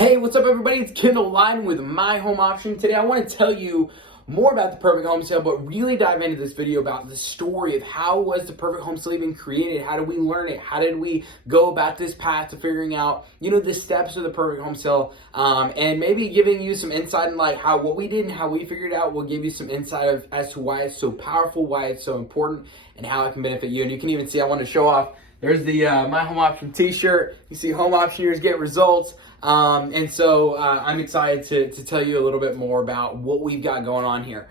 Hey, what's up everybody? It's Kendall Lyden with My Home Option. Today I want to tell you more about the perfect home sale, but really dive into this video about the story of how was the perfect home sale even created? How did we learn it? How did we go about this path to figuring out, the steps of the perfect home sale, and maybe giving you some insight in like what we did and how we figured it out. Will give you some insight as to why it's so powerful, why it's so important, and how it can benefit you. And you can even see, I want to show off, there's the My Home Option t-shirt. You see home optioneers get results. And so I'm excited to tell you a little bit more about what we've got going on here.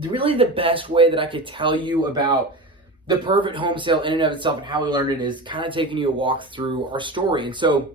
Really the best way that I could tell you about the perfect home sale in and of itself and how we learned it is kind of taking you a walk through our story. And so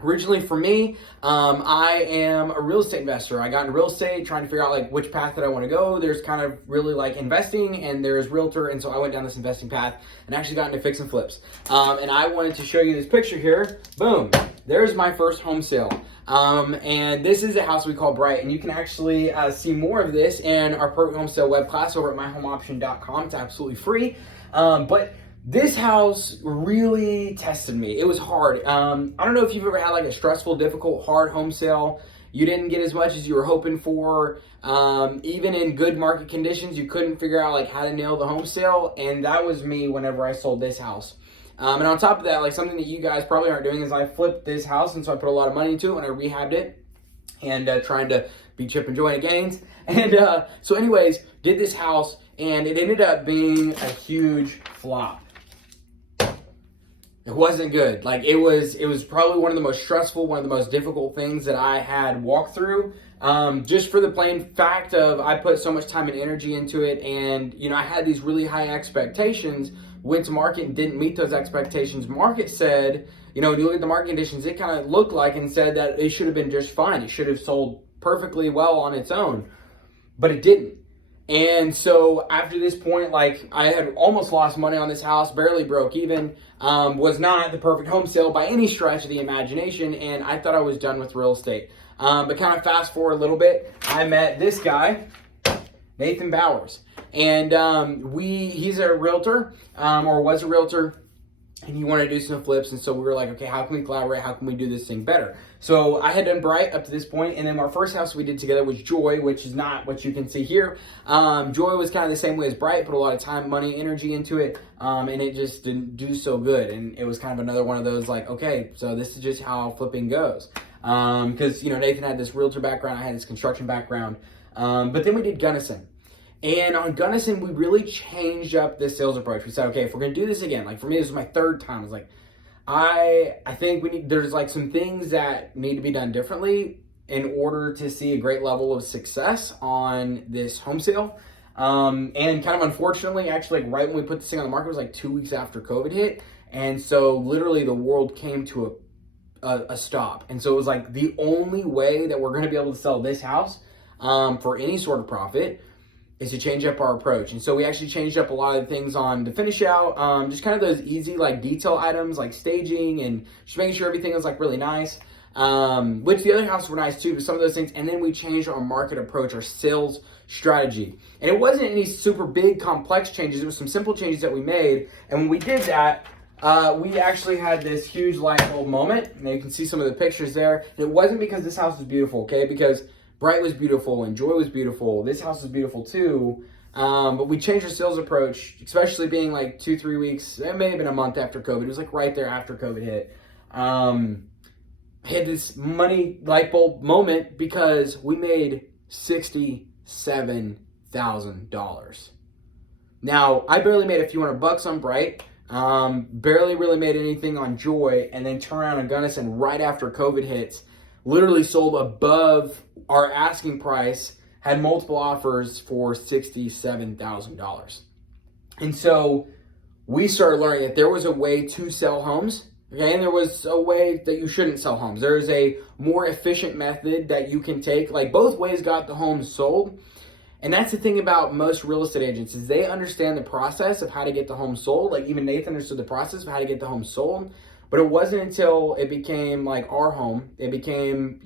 originally for me, I am a real estate investor. I got into real estate trying to figure out which path that I want to go. There's kind of really investing and there's realtor. And so I went down this investing path and actually got into fix and flips. And I wanted to show you this picture here. Boom. There's my first home sale. And this is a house we call Bright. And you can actually see more of this in our perfect home sale web class over at myhomeoption.com. It's absolutely free. But this house really tested me. It was hard. I don't know if you've ever had a stressful, difficult, hard home sale. You didn't get as much as you were hoping for. Even in good market conditions, you couldn't figure out how to nail the home sale. And that was me whenever I sold this house. And on top of that, something that you guys probably aren't doing is I flipped this house, and so I put a lot of money into it and I rehabbed it and trying to be Chip and Joanna Gaines. And so anyways, did this house and it ended up being a huge flop. It wasn't good. It was probably one of the most stressful, one of the most difficult things that I had walked through. Just for the plain fact of I put so much time and energy into it, and I had these really high expectations. Went to market and didn't meet those expectations. Market said, when you look at the market conditions, it kind of looked like and said that it should have been just fine. It should have sold perfectly well on its own, but it didn't. And so after this point, I had almost lost money on this house, barely broke even, was not the perfect home sale by any stretch of the imagination, and I thought I was done with real estate. But kind of fast forward a little bit, I met this guy, Nathan Bowers, and he's a realtor, or was a realtor, and he wanted to do some flips, and so we were like, okay, how can we collaborate? How can we do this thing better? So I had done Bright up to this point, and then our first house we did together was Joy, which is not what you can see here. Joy was kind of the same way as Bright, put a lot of time, money, energy into it, and it just didn't do so good, and it was kind of another one of those okay, so this is just how flipping goes. Because, Nathan had this realtor background, I had this construction background, but then we did Gunnison. And on Gunnison, we really changed up this sales approach. We said, okay, if we're going to do this again, for me, this was my third time. I was I think there's some things that need to be done differently in order to see a great level of success on this home sale. And kind of unfortunately, actually, right when we put this thing on the market, it was 2 weeks after COVID hit. And so literally the world came to a stop. And so it was the only way that we're going to be able to sell this house for any sort of profit is to change up our approach. And so we actually changed up a lot of the things on the finish out, just kind of those easy detail items like staging and just making sure everything was really nice, which the other houses were nice too, but some of those things. And then we changed our market approach, our sales strategy. And it wasn't any super big complex changes, it was some simple changes that we made. And when we did that, we actually had this huge light bulb moment. And you can see some of the pictures there. And it wasn't because this house was beautiful, okay? Because Bright was beautiful and Joy was beautiful. This house is beautiful too. But we changed our sales approach, especially being 2-3 weeks, it may have been a month after COVID. It was right there after COVID hit. I had this money light bulb moment because we made $67,000. Now, I barely made a few $100 on Bright. Barely really made anything on Joy, and then turn around on Gunnison right after COVID hits. Literally sold above our asking price, had multiple offers for $67,000. And so we started learning that there was a way to sell homes, okay? And there was a way that you shouldn't sell homes. There's a more efficient method that you can take. Both ways got the homes sold. And that's the thing about most real estate agents is they understand the process of how to get the home sold. Even Nathan understood the process of how to get the home sold. But it wasn't until it became our home, it became,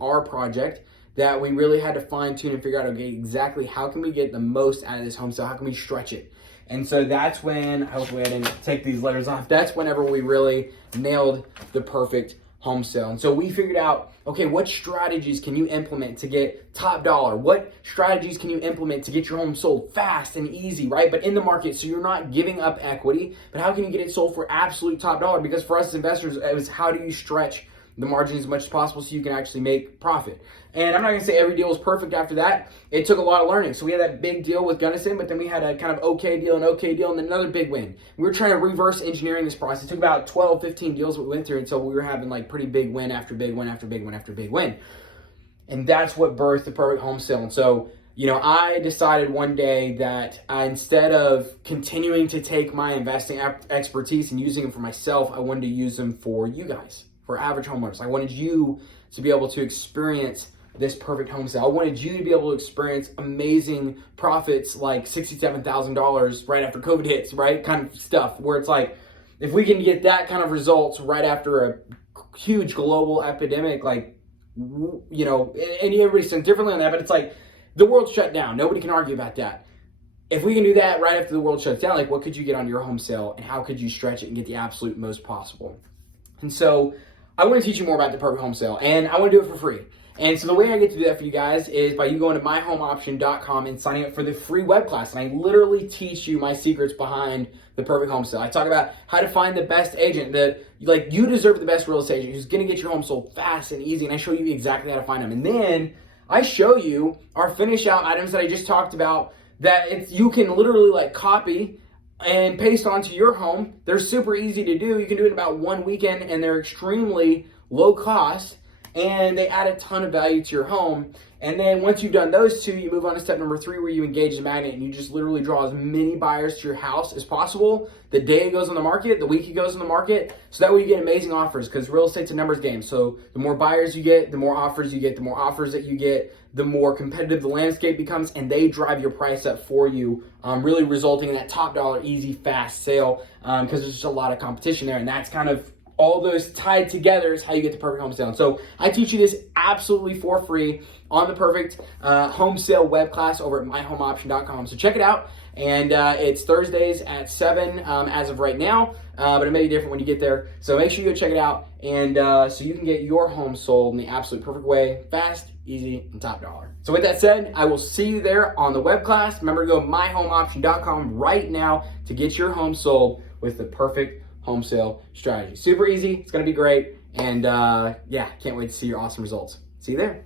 our project, that we really had to fine tune and figure out, okay, exactly how can we get the most out of this home sale? How can we stretch it? And so that's when, hopefully I didn't take these letters off, that's whenever we really nailed the perfect home sale. And so we figured out, okay, what strategies can you implement to get top dollar? What strategies can you implement to get your home sold fast and easy, right? But in the market, so you're not giving up equity, but how can you get it sold for absolute top dollar? Because for us as investors, it was how do you stretch the margin as much as possible so you can actually make profit. And I'm not gonna say every deal was perfect after that. It took a lot of learning. So we had that big deal with Gunnison, but then we had a kind of okay deal, and then another big win. We were trying to reverse engineering this process. It took about 12, 15 deals we went through until we were having like pretty big win after big win after big win after big win. And that's what birthed the perfect home sale. And so, I decided one day that instead of continuing to take my investing expertise and using them for myself, I wanted to use them for you guys, for average homeowners. I wanted you to be able to experience this perfect home sale. I wanted you to be able to experience amazing profits like $67,000 right after COVID hits, right? Kind of stuff where it's like, if we can get that kind of results right after a huge global epidemic, like, and everybody's saying differently on that, but it's like the world shut down. Nobody can argue about that. If we can do that right after the world shuts down, like what could you get on your home sale and how could you stretch it and get the absolute most possible? And so I want to teach you more about the perfect home sale, and I want to do it for free. And so the way I get to do that for you guys is by you going to myhomeoption.com and signing up for the free web class. And I literally teach you my secrets behind the perfect home sale. I talk about how to find the best agent, you deserve the best real estate agent who's going to get your home sold fast and easy. And I show you exactly how to find them. And then I show you our finish out items that I just talked about that you can literally copy and paste onto your home. They're super easy to do. You can do it in about one weekend, and they're extremely low cost, and they add a ton of value to your home. And then once you've done those two, you move on to step number 3, where you engage the magnet, and you just literally draw as many buyers to your house as possible the day it goes on the market, the week it goes on the market, so that way you get amazing offers, because real estate's a numbers game. So the more buyers you get, the more offers you get, the more offers that you get, the more competitive the landscape becomes, and they drive your price up for you, really resulting in that top dollar, easy, fast sale, because there's just a lot of competition there. And that's kind of all those tied together is how you get the perfect home sale. And so I teach you this absolutely for free on the perfect home sale web class over at myhomeoption.com. So check it out. And it's Thursdays at 7 as of right now, but it may be different when you get there. So make sure you go check it out, and so you can get your home sold in the absolute perfect way, fast, easy, and top dollar. So with that said, I will see you there on the web class. Remember to go to myhomeoption.com right now to get your home sold with the perfect home sale strategy. Super easy. It's going to be great. And can't wait to see your awesome results. See you there.